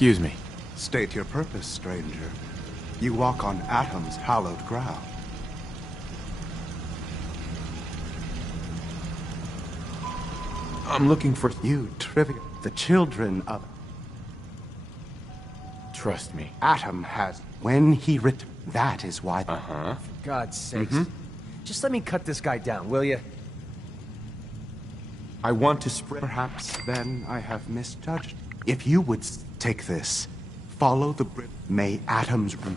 Excuse me. State your purpose, stranger. You walk on Atom's hallowed ground. I'm looking for... You trivial... The children of... Trust me. Atom has... When he that is why... Uh-huh. For God's sakes. Just let me cut this guy down, will you? I want to spread... Perhaps then I have misjudged. If you would take this, follow the... May Atom's... It'd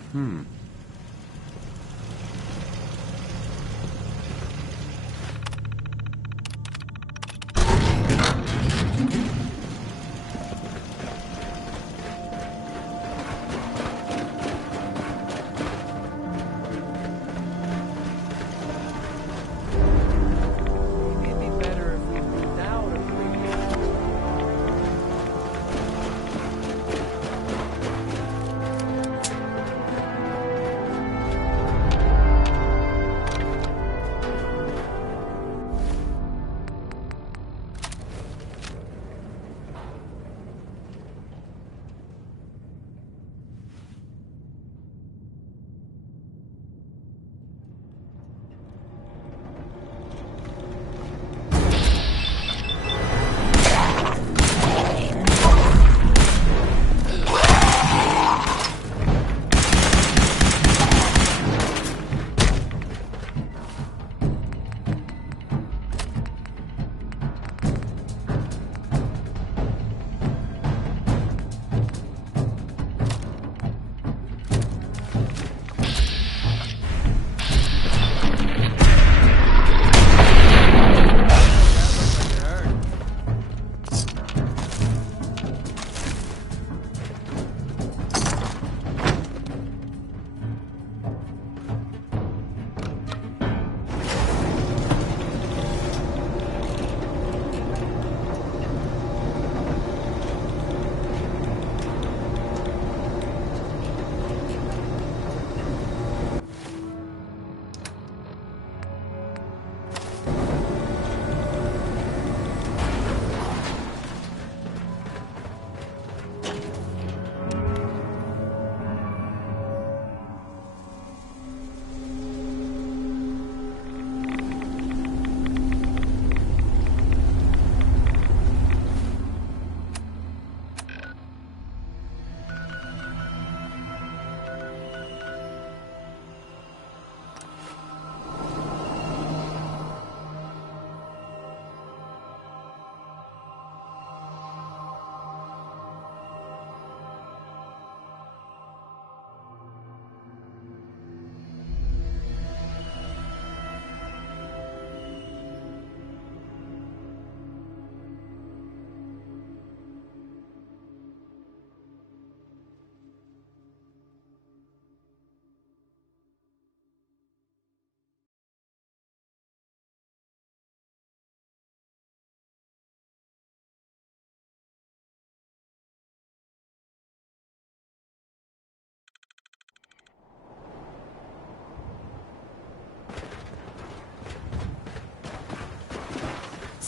be better if we moved out of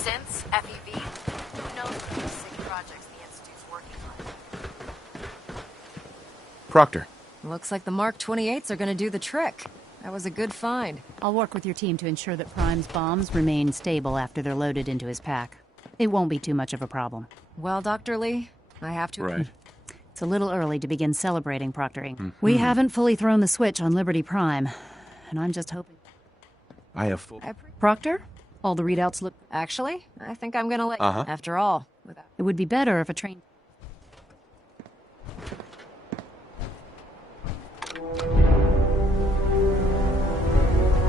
Since FEV, who knows what the sick projects the Institute's working on? Proctor. Looks like the Mark 28s are gonna do the trick. That was a good find. I'll work with your team to ensure that Prime's bombs remain stable after they're loaded into his pack. It won't be too much of a problem. Well, Dr. Lee, I have to... Right. It's a little early to begin celebrating, Proctor. We haven't fully thrown the switch on Liberty Prime, and I'm just hoping... I have full... Proctor? All the readouts look... Actually, I think I'm gonna let you. Uh-huh. After all, without... It would be better if a train...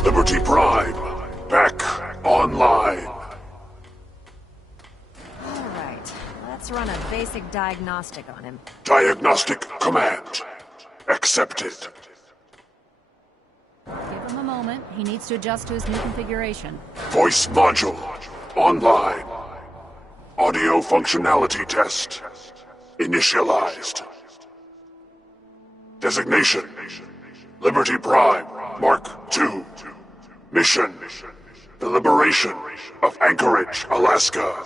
Liberty Prime, back online. All right, let's run a basic diagnostic on him. Diagnostic command accepted. Give him a moment. He needs to adjust to his new configuration. Voice module online. Audio functionality test initialized. Designation Liberty Prime Mark II. Mission the liberation of Anchorage, Alaska.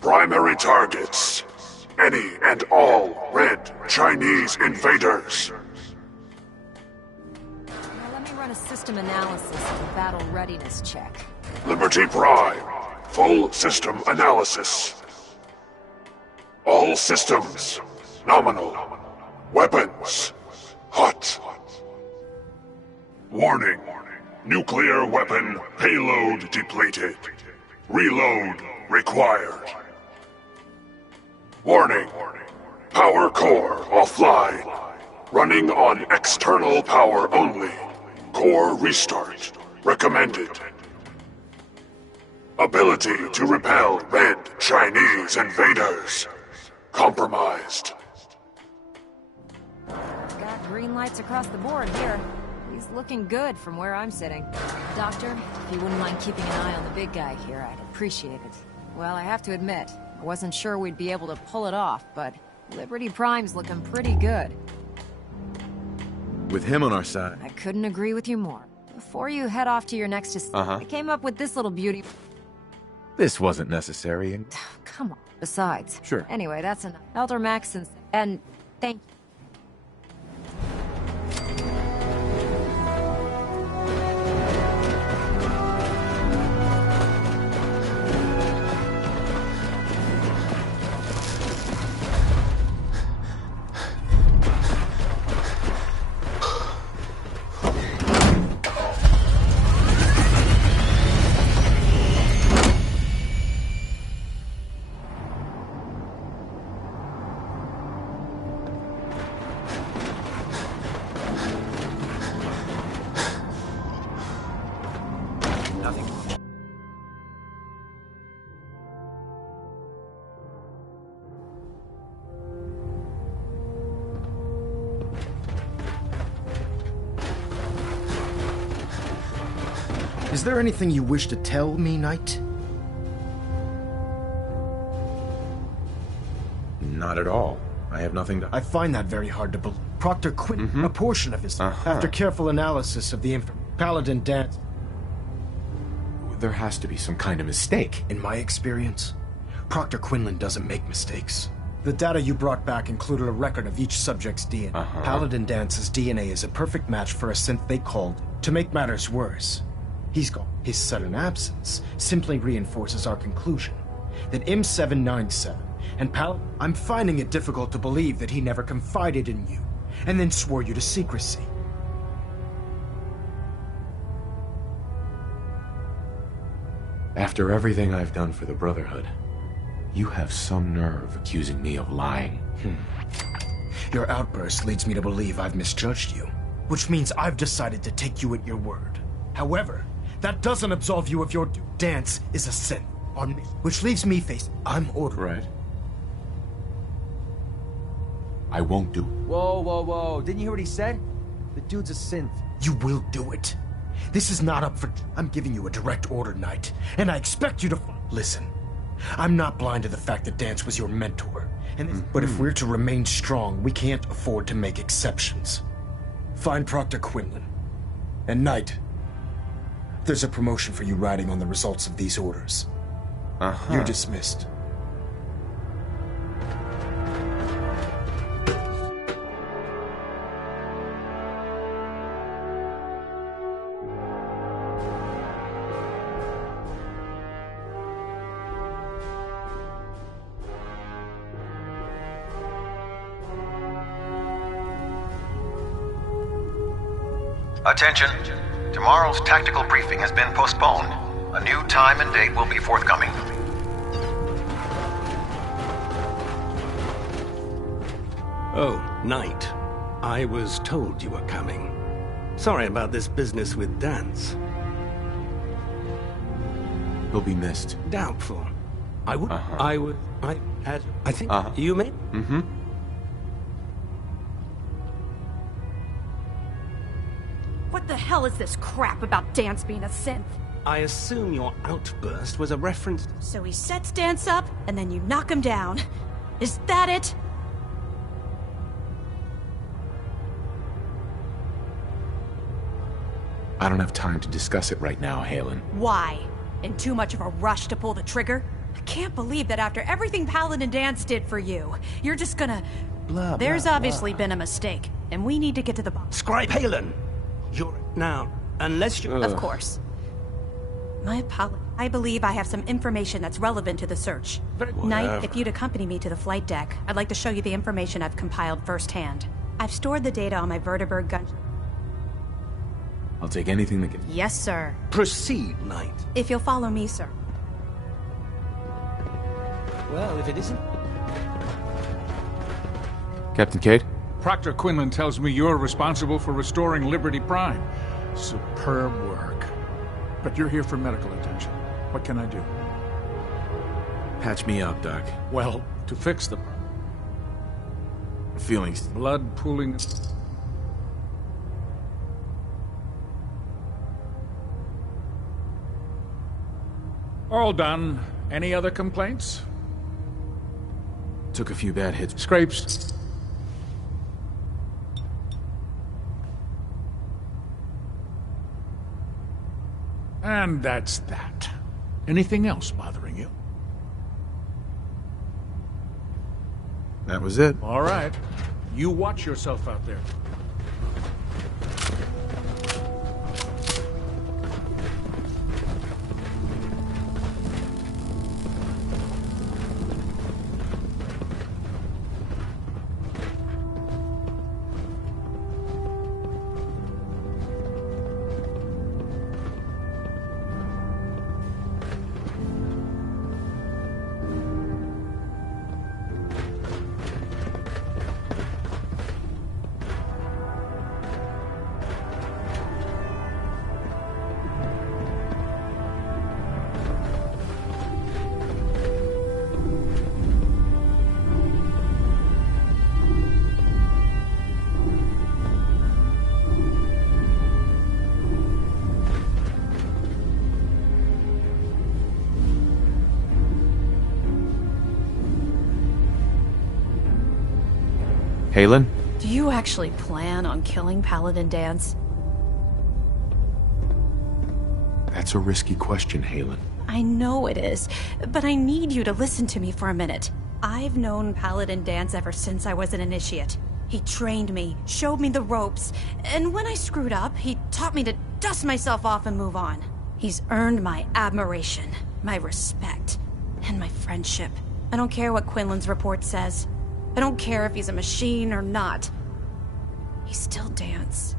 Primary targets any and all red Chinese invaders. Now let me run a system analysis of the battle readiness check. Liberty Prime, full system analysis. All systems, nominal. Weapons, hot. Warning, nuclear weapon payload depleted. Reload required. Warning, power core offline. Running on external power only. Core restart recommended. Ability to repel red Chinese invaders compromised. Got green lights across the board here. He's looking good from where I'm sitting. Doctor, if you wouldn't mind keeping an eye on the big guy here, I'd appreciate it. Well, I have to admit, I wasn't sure we'd be able to pull it off, but Liberty Prime's looking pretty good. With him on our side. I couldn't agree with you more. Before you head off to your next I came up with this little beauty. This wasn't necessary. And Come on. Besides. Sure. Anyway, that's enough. Elder Max and thank you. Is there anything you wish to tell me, Knight? not at all. I have nothing to... I find that very hard to believe. Proctor Quinlan, a portion of his... After careful analysis of the Paladin dance... There has to be some kind of mistake. In my experience, Proctor Quinlan doesn't make mistakes. The data you brought back included a record of each subject's DNA. Paladin Dance's DNA is a perfect match for a synth they called. To make matters worse, he's gone. His sudden absence simply reinforces our conclusion that M797 and Paladin... I'm finding it difficult to believe that he never confided in you and then swore you to secrecy. After everything I've done for the Brotherhood, you have some nerve accusing me of lying. Your outburst leads me to believe I've misjudged you, which means I've decided to take you at your word. However, that doesn't absolve you of your dance is a sin on me, which leaves me facing... I'm ordering. Right. I won't do it. Whoa, whoa, whoa. Didn't you hear what he said? The dude's a synth. You will do it. This is not up for... I'm giving you a direct order, Knight, and I expect you to... Listen, I'm not blind to the fact that Dance was your mentor, and but if we're to remain strong, we can't afford to make exceptions. Find Proctor Quinlan. And Knight, there's a promotion for you riding on the results of these orders. You're dismissed. Attention. Tomorrow's tactical briefing has been postponed. A new time and date will be forthcoming. Oh, Knight. I was told you were coming. Sorry about this business with Dance. He'll be missed. Doubtful. I think you may... What the hell is this crap about Dance being a synth? I assume your outburst was a reference... So he sets Dance up, and then you knock him down. Is that it? I don't have time to discuss it right now, Halen. Why? In too much of a rush to pull the trigger? I can't believe that after everything Paladin Danse did for you, you're just gonna... Blah, There's blah, obviously blah. been a mistake, and we need to get to the bottom. Scribe Halen! You're... Now, unless you... Of course. My apologies. I believe I have some information that's relevant to the search. Knight, if you'd accompany me to the flight deck, I'd like to show you the information I've compiled firsthand. I've stored the data on my Vertibird gun... I'll take anything that can... Yes, sir. Proceed, Knight. If you'll follow me, sir. Well, if it isn't... Captain Cade? Proctor Quinlan tells me you're responsible for restoring Liberty Prime. Superb work. But you're here for medical attention. What can I do? Patch me up, Doc. Well, to fix the Feelings. blood pooling... All done. Any other complaints? Took a few bad hits. Scrapes? And that's that. Anything else bothering you? That was it. All right. You watch yourself out there. Halen? Do you actually plan on killing Paladin Danse? That's a risky question, Halen. I know it is, but I need you to listen to me for a minute. I've known Paladin Danse ever since I was an initiate. He trained me, showed me the ropes, and when I screwed up, he taught me to dust myself off and move on. He's earned my admiration, my respect, and my friendship. I don't care what Quinlan's report says. I don't care if he's a machine or not. He's still Danse.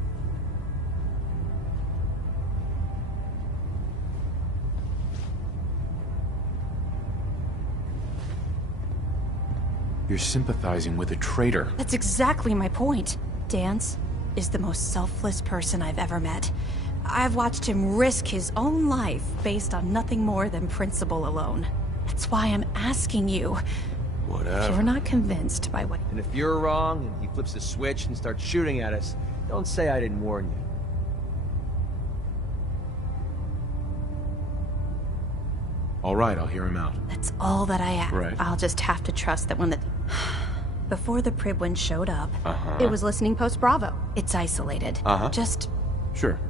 You're sympathizing with a traitor. That's exactly my point. Danse is the most selfless person I've ever met. I've watched him risk his own life based on nothing more than principle alone. That's why I'm asking you. Whatever. If you're not convinced by what... And if you're wrong and he flips the switch and starts shooting at us, don't say I didn't warn you. All right, I'll hear him out. That's all that I ask. Right. I'll just have to trust that when the... Before the Pribwin showed up, it was listening post Bravo. It's isolated. Just... Sure.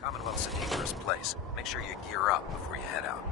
Commonwealth's a dangerous place. Make sure you gear up before you head out.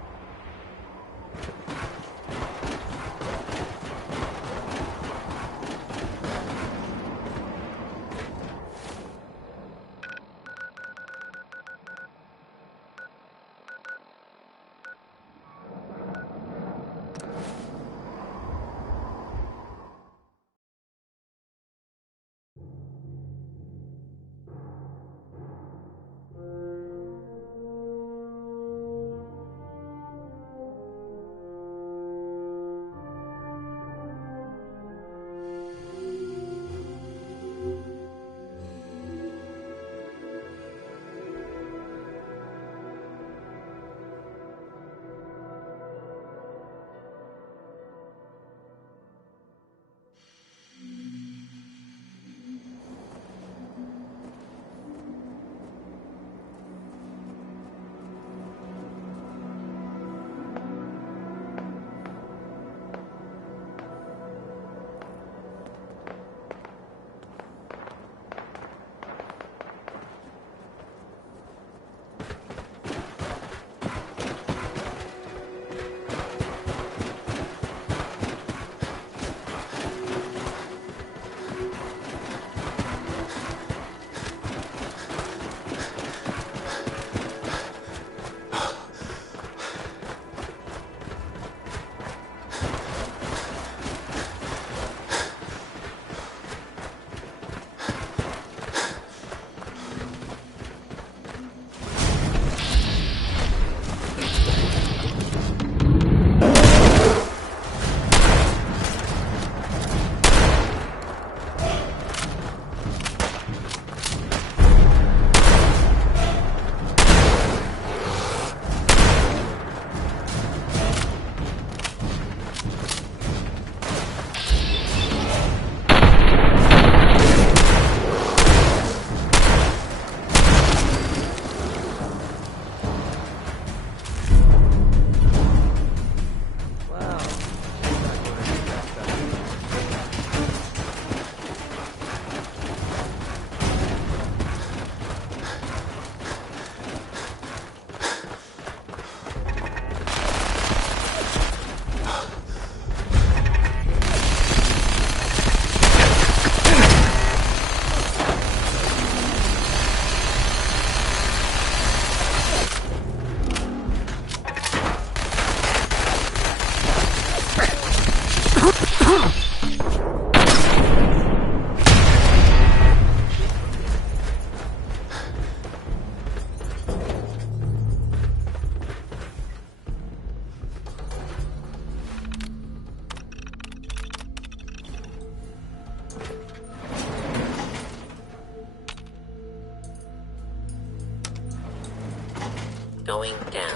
Going down.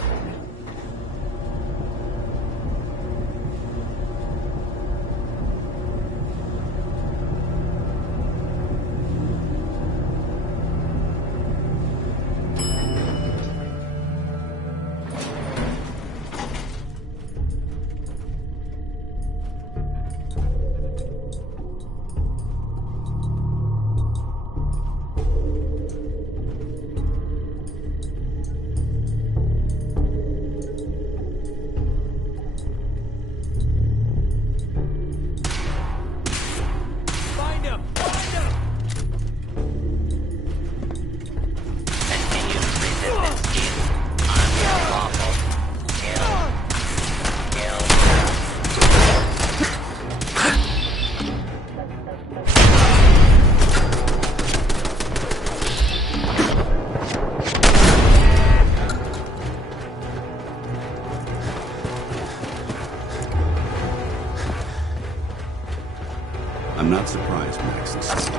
I'm not surprised Max is sick.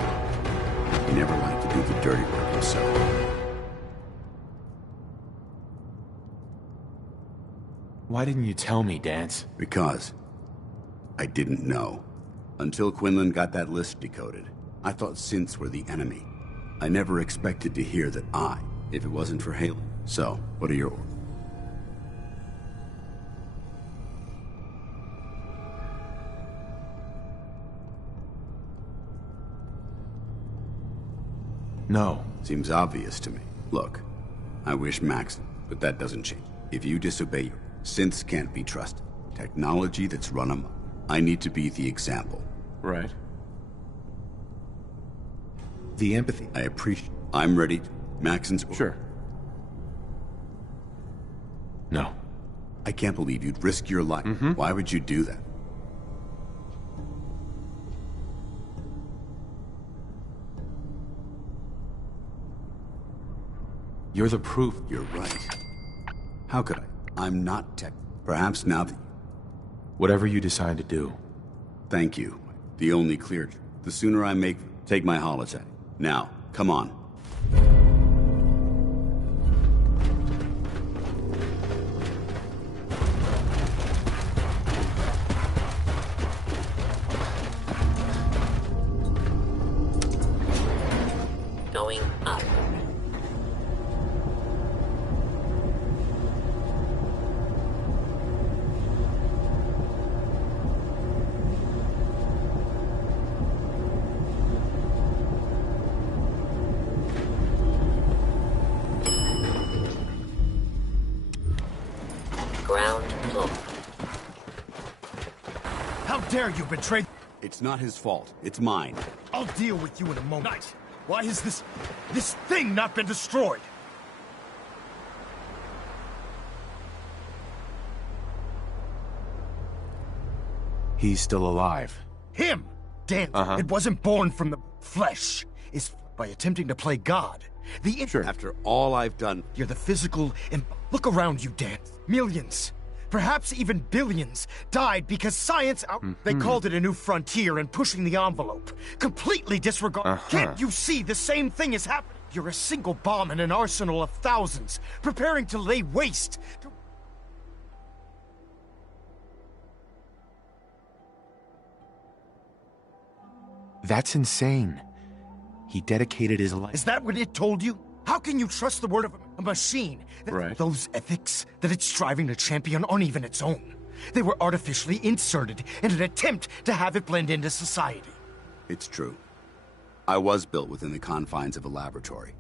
He never liked to do the dirty work himself. Why didn't you tell me, Danse? Because I didn't know. Until Quinlan got that list decoded, I thought synths were the enemy. I never expected to hear that if it wasn't for Haley. So, what are your orders? No. Seems obvious to me. Look, I wish Max, but that doesn't change. If you disobey, synths can't be trusted. Technology that's run amok. I need to be the example. Right. The empathy. I appreciate. I'm ready. Maxon's. Sure. No. I can't believe you'd risk your life. Why would you do that? You're the proof. You're right. How could I? I'm not tech. Perhaps now that... Whatever you decide to do. Thank you. The only clear... The sooner I take my holodeck. Now, come on. Going up. Ground floor. How dare you betray... It's not his fault. It's mine. I'll deal with you in a moment. Knight, why has this thing not been destroyed? He's still alive. Him! Dan, it wasn't born from the flesh. Is by attempting to play God. Sure. After all I've done... You're the physical... Look around you, Dan. Millions, perhaps even billions, died because science They called it a new frontier and pushing the envelope. Completely disregard... Can't you see the same thing is happening? You're a single bomb in an arsenal of thousands, preparing to lay waste. That's insane. He dedicated his life... Is that what it told you? How can you trust the word of a machine? Right. Those ethics that it's striving to champion aren't even its own. They were artificially inserted in an attempt to have it blend into society. It's true. I was built within the confines of a laboratory.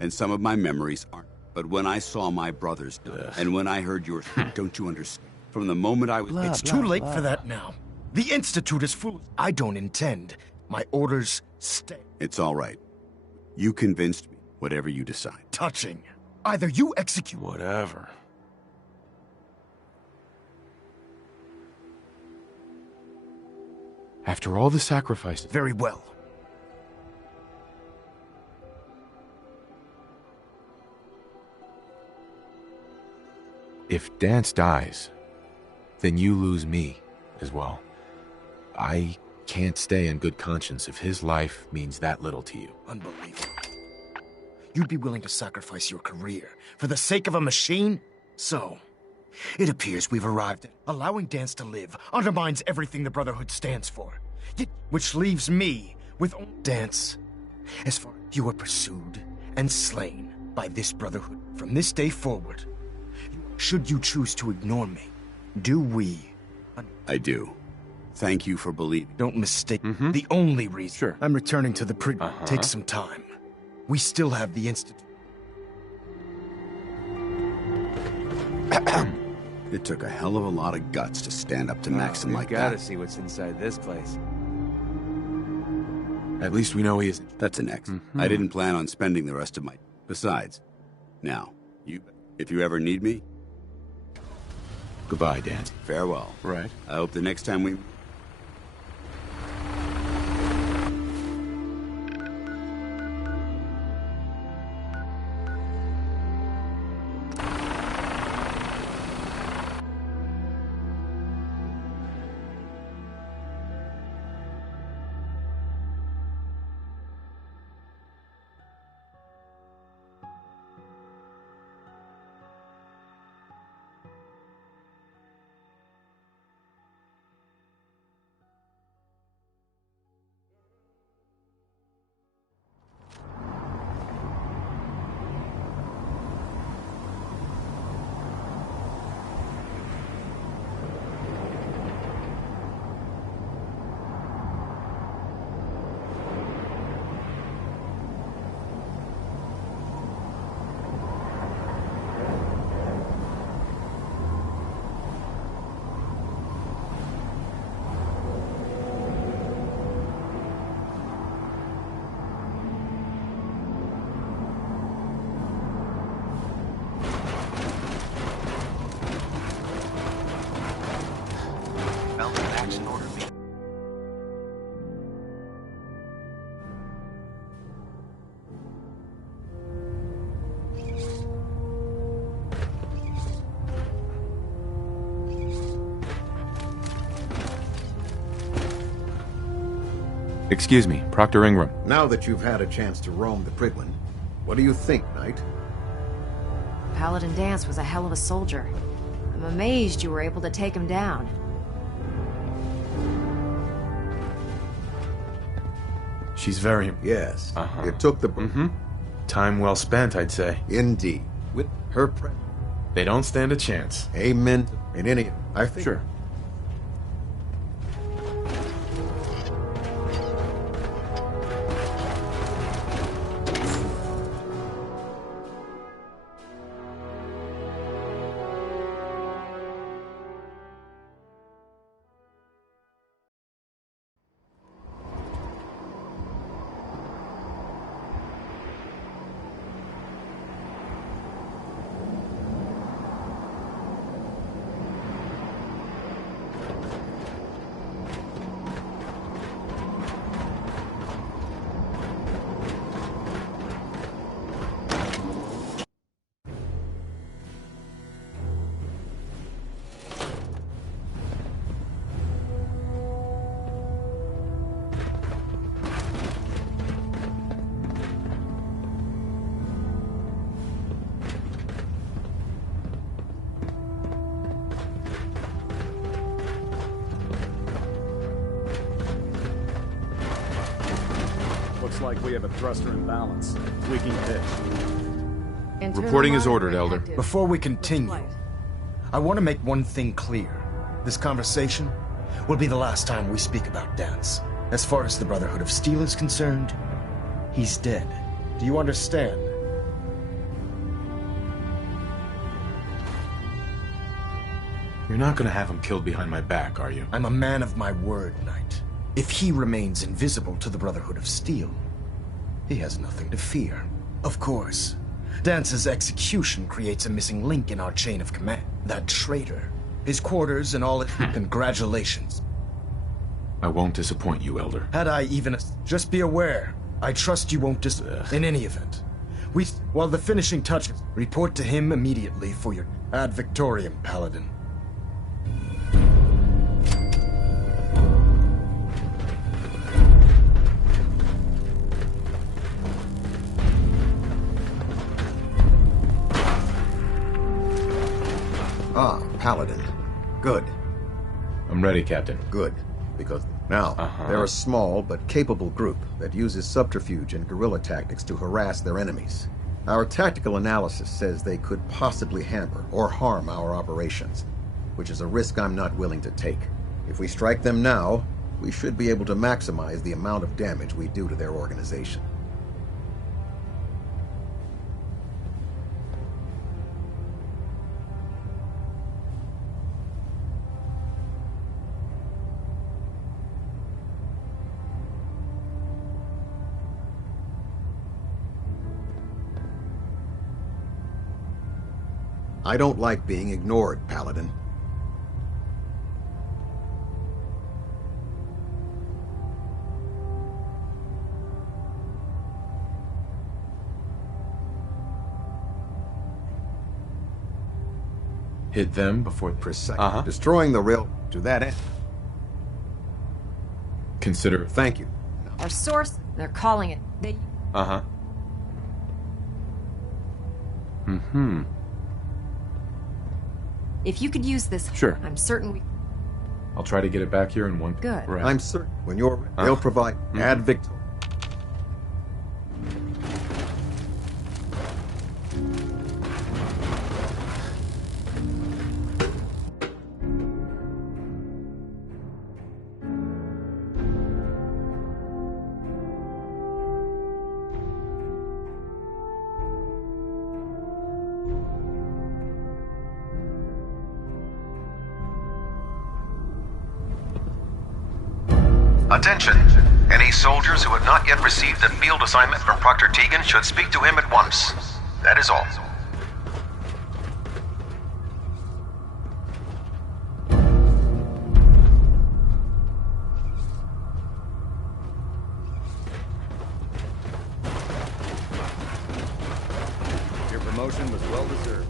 And some of my memories aren't. But when I saw my brothers, and when I heard yours, don't you understand? From the moment I was... It's too late for that now. The Institute is foolish. I don't intend. My orders stay. It's all right. You convinced me. Whatever you decide. Touching. Either you execute... Whatever. After all the sacrifices... Very well. If Danse dies, then you lose me as well. I can't stay in good conscience if his life means that little to you. Unbelievable. you'd be willing to sacrifice your career for the sake of a machine? So, it appears we've arrived at allowing Dance to live undermines everything the Brotherhood stands for. Which leaves me with Dance. As far as you are pursued and slain by this Brotherhood from this day forward, should you choose to ignore me, do we... I do. Thank you for believing. Don't mistake the only reason I'm returning to the prison. Take some time. We still have the Institute. It took a hell of a lot of guts to stand up to Maxim like that. Gotta see what's inside this place. At least we know he isn't. That's an X. I didn't plan on spending the rest of my... Besides, now, if you ever need me... Goodbye, Dance. Farewell. Right. I hope the next time we... Excuse me, Proctor Ingram. Now that you've had a chance to roam the Prydwen, what do you think, Knight? Paladin Danse was a hell of a soldier. I'm amazed you were able to take him down. She's very... Yes. It took the... Time well spent, I'd say. Indeed. With her presence. They don't stand a chance. Amen. In any... I think... Sure. Like we have a thruster imbalance. Tweaking pitch. Reporting is ordered, Elder. Before we continue, I want to make one thing clear. This conversation will be the last time we speak about Danse. As far as the Brotherhood of Steel is concerned, he's dead. Do you understand? You're not gonna have him killed behind my back, are you? I'm a man of my word, Knight. If he remains invisible to the Brotherhood of Steel, he has nothing to fear. Of course, Dance's execution creates a missing link in our chain of command. That traitor. His quarters and all... Congratulations. I won't disappoint you, Elder. Had I even... Just be aware, I trust you won't In any event, while the finishing touches, report to him immediately for your ad victoriam, Paladin. Paladin. Good. I'm ready, Captain. Good. Because now, they're a small but capable group that uses subterfuge and guerrilla tactics to harass their enemies. Our tactical analysis says they could possibly hamper or harm our operations, which is a risk I'm not willing to take. If we strike them now, we should be able to maximize the amount of damage we do to their organization. I don't like being ignored, Paladin. Hit them before... Precise. Destroying the rail to that end. Consider... Thank you. Our source, they're calling it. They... If you could use this... Sure. I'm certain we... I'll try to get it back here in one... Good. Right. I'm certain when you're ready, they'll provide ad victor. Attention! Any soldiers who have not yet received the field assignment from Proctor Tegan should speak to him at once. That is all. Your promotion was well deserved.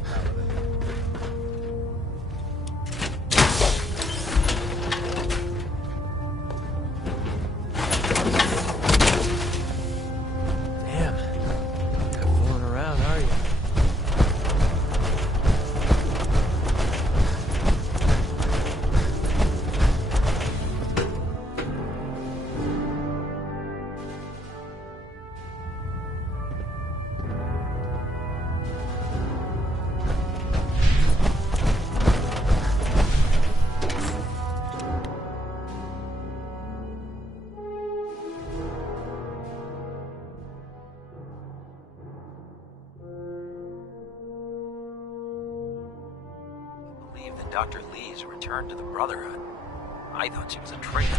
Dr. Lee's return to the Brotherhood. I thought she was a traitor.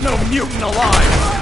leave no mutant alive!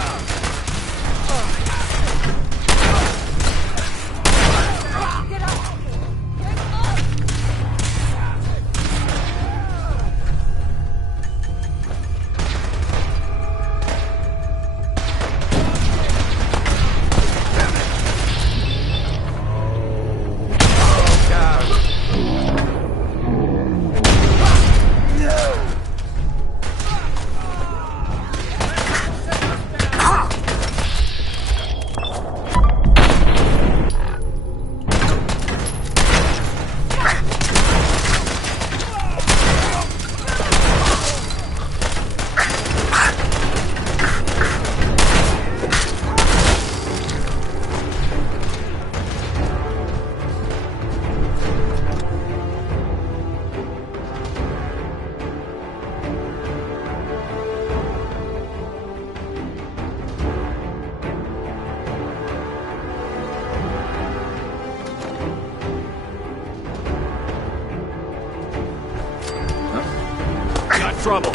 Trouble.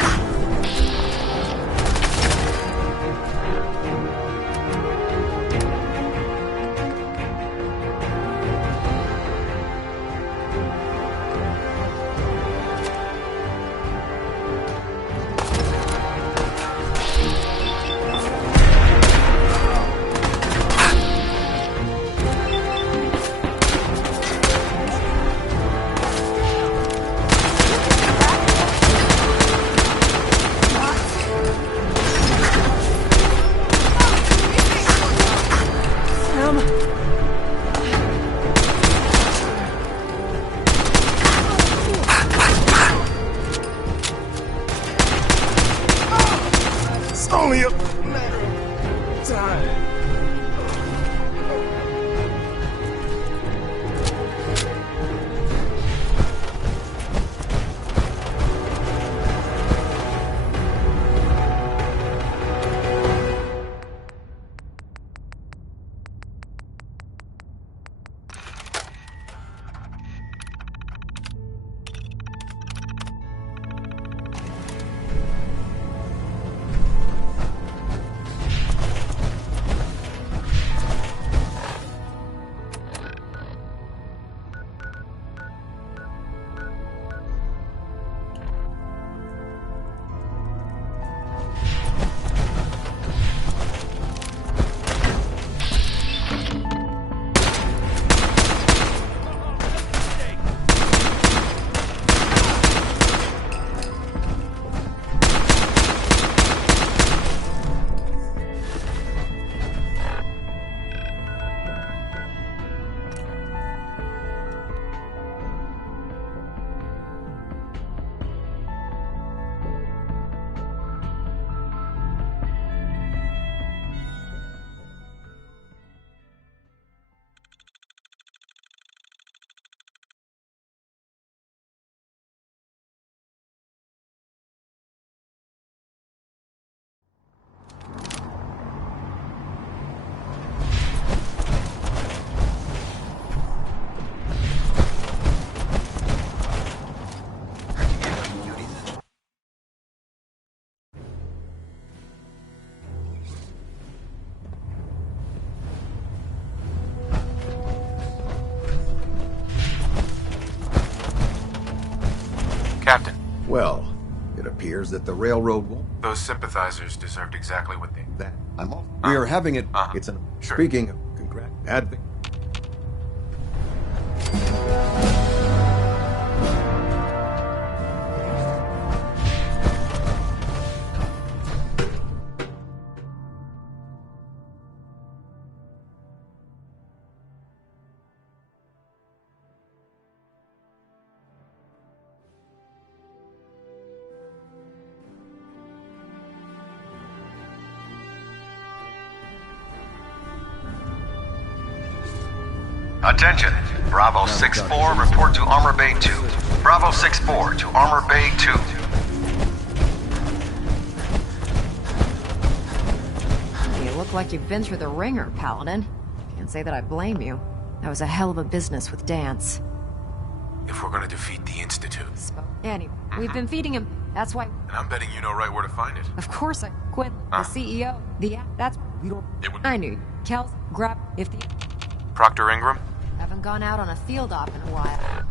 Only a matter of time. Captain. Well, it appears that the railroad will... Those sympathizers deserved exactly what they... That. I'm off. We are having it... It's an... Sure. Speaking of... Advent. Attention. Bravo 6-4, report to Armor Bay 2. Bravo 6-4 to Armor Bay 2. You look like you've been through the ringer, Paladin. Can't say that I blame you. That was a hell of a business with Dance. if we're gonna defeat the Institute. Anyway, we've been feeding him. That's why. And I'm betting you know right where to find it. Of course I quit. The CEO. That's... We don't... I knew. Kel's... Grab... If the... Proctor Ingram? Haven't gone out on a field op in a while.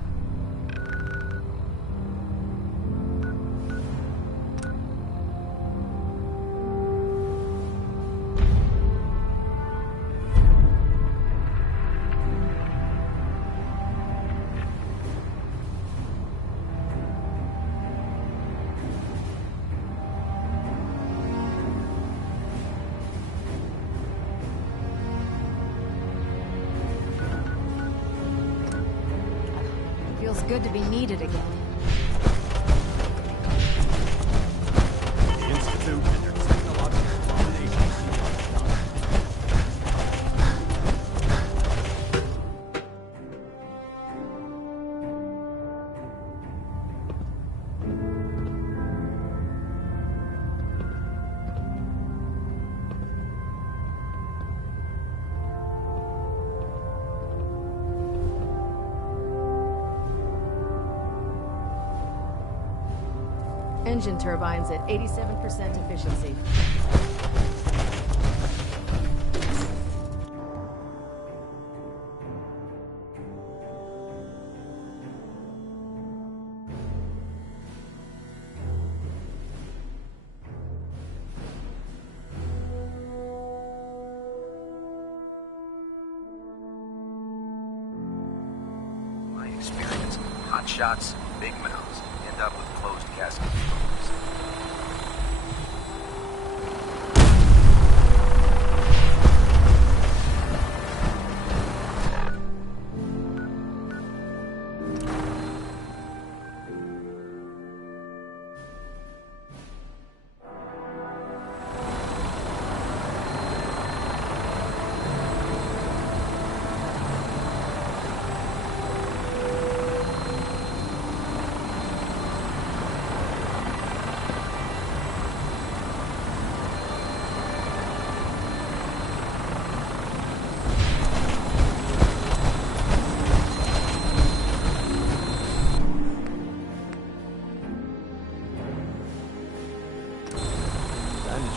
Feels good to be needed again. The Institute and their technological domination. Engine turbines at 87% efficiency. My experience, hot shots, big mouths, end up with closed casket phones.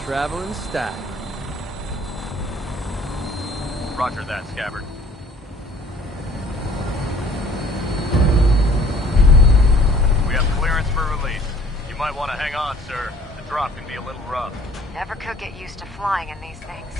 Travel in style. Roger that, Scabbard. We have clearance for release. You might want to hang on, sir. The drop can be a little rough. Never could get used to flying in these things.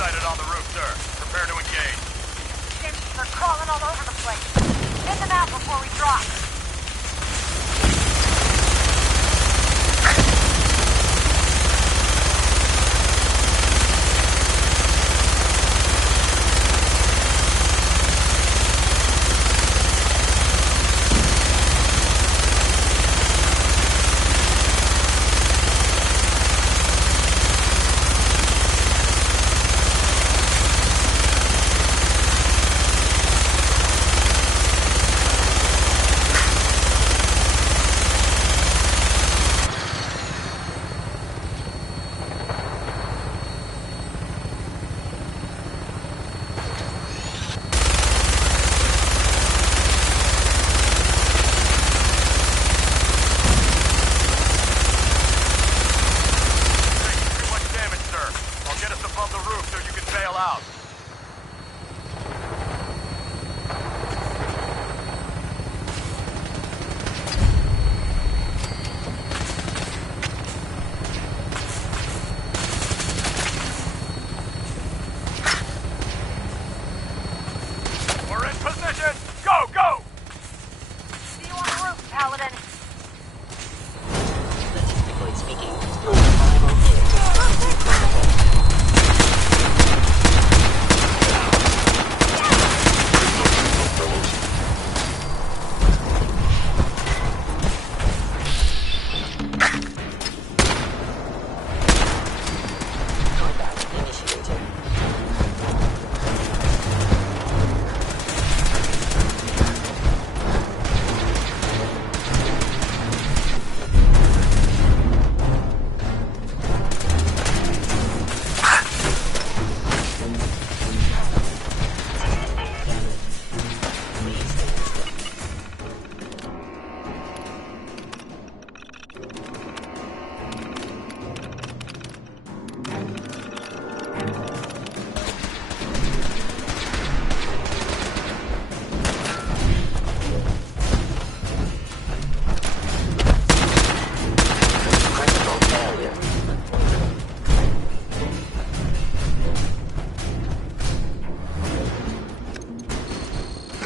Sighted on the roof, sir. Prepare to engage. They're crawling all over the place. Get them out before we drop.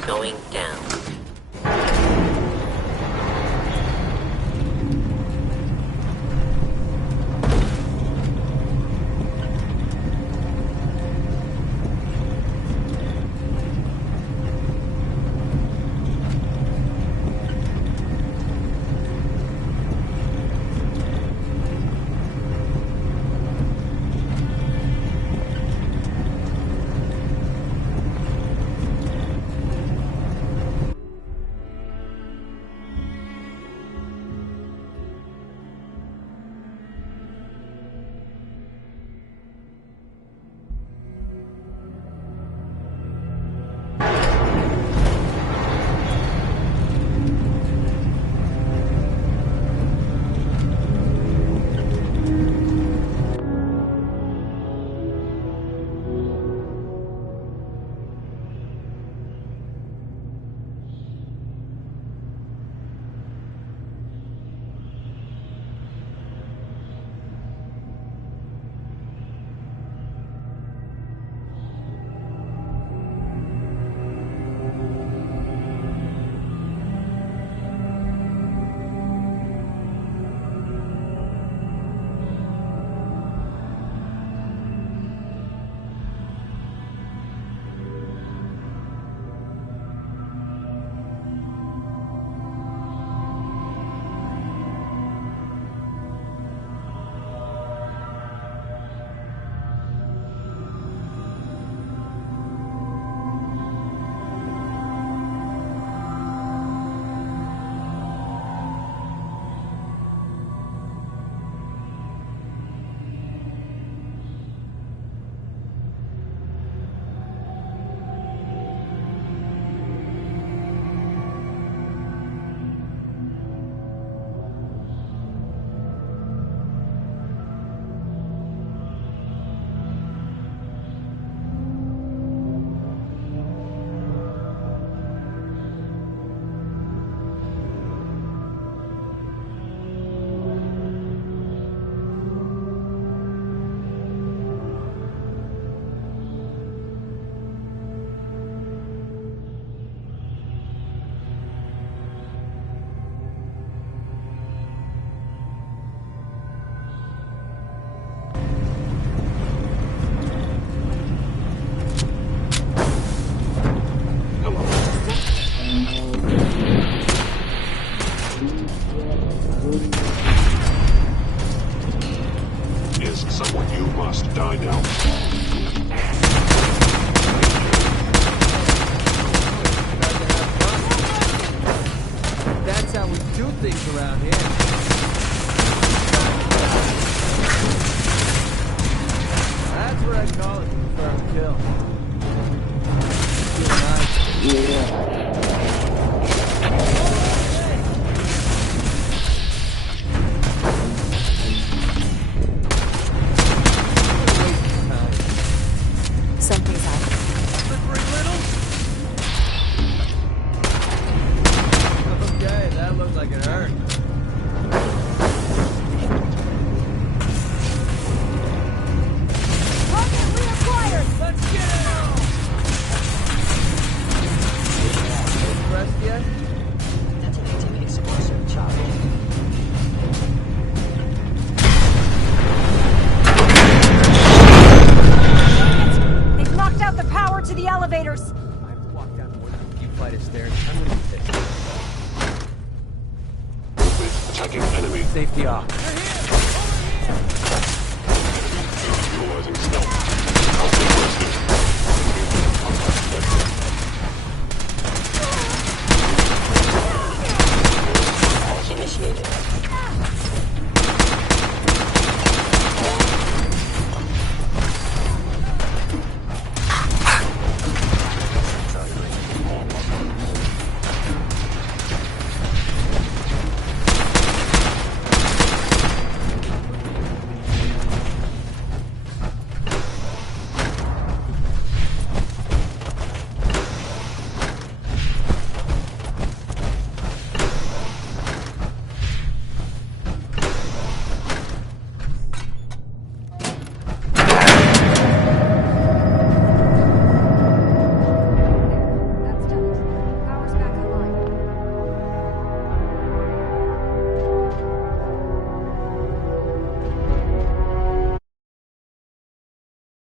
going down. That's how we do things around here.